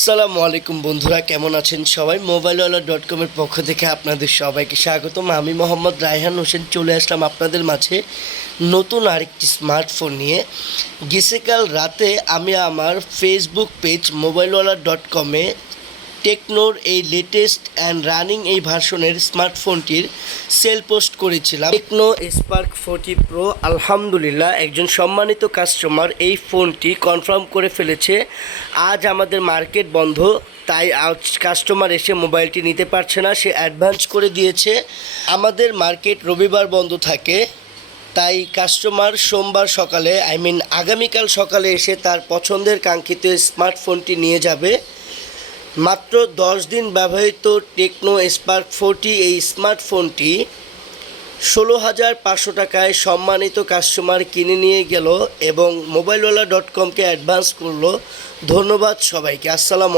আসসালামু আলাইকুম বন্ধুরা, কেমন আছেন সবাই? মোবাইলওয়ালা ডট কমের পক্ষ থেকে আপনাদের সবাইকে স্বাগতম। আমি মোহাম্মদ রায়হান হোসেন, চলে আসলাম আপনাদের মাঝে নতুন আরেকটি স্মার্টফোন নিয়ে। গেছে কাল রাতে আমি আমার ফেসবুক পেজ মোবাইলওয়ালা ডট কমে টেকনোর এই লেটেস্ট অ্যান্ড রানিং এই ভার্সনের স্মার্টফোনটির সেল পোস্ট করেছিলাম। টেকনো স্পার্ক ফোর্টি প্রো আলহামদুলিল্লাহ, একজন সম্মানিত কাস্টমার এই ফোনটি কনফার্ম করে ফেলেছে। আজ আমাদের মার্কেট বন্ধ, তাই আজ কাস্টমার এসে মোবাইলটি নিতে পারছে না, সে অ্যাডভান্স করে দিয়েছে। আমাদের মার্কেট রবিবার বন্ধ থাকে, তাই কাস্টমার সোমবার সকালে আই মিন আগামীকাল সকালে এসে তার পছন্দের কাঙ্ক্ষিত স্মার্টফোনটি নিয়ে যাবে। মাত্র দশ দিন ব্যবহৃত টেকনো স্পার্ক ফোরটি এই স্মার্টফোনটি ষোলো হাজার পাঁচশো টাকায় সম্মানিত কাস্টমার কিনে নিয়ে গেল এবং মোবাইলওয়ালা ডট কমকে অ্যাডভান্স করল। ধন্যবাদ সবাইকে। আসসালাম